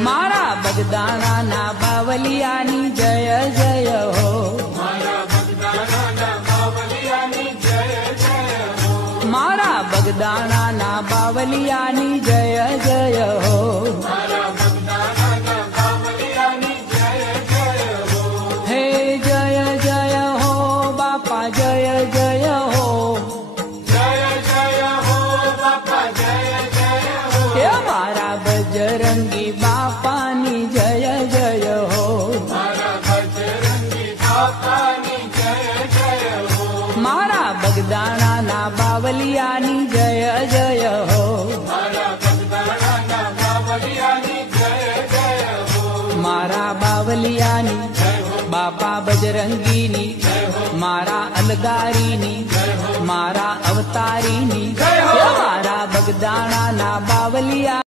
मारा बगदाणा ना बावलियानी जय जय हो। मारा बगदाणा ना बावलियानी जय जय हो। मारा बगदाणा ना बावलियानी जय जय हो। मारा बगदाणा ना बावलियानी जय जय हो। हे जय जय हो बापा जय जय हो। जय जय हो बापा जय जय हो। हे मारा बजरंगी बापानी जय जय हो। मारा बजरंगी बापानी जय जय हो। मारा बगदाणा ना बावलियानी जय जय हो। मारा बगदाणा ना बावलियानी जय जय हो। मारा बावलियानी बापा बजरंगीनी मारा अलगारीनी मारा अवतारीनी मारा बगदाणा ना बावलिया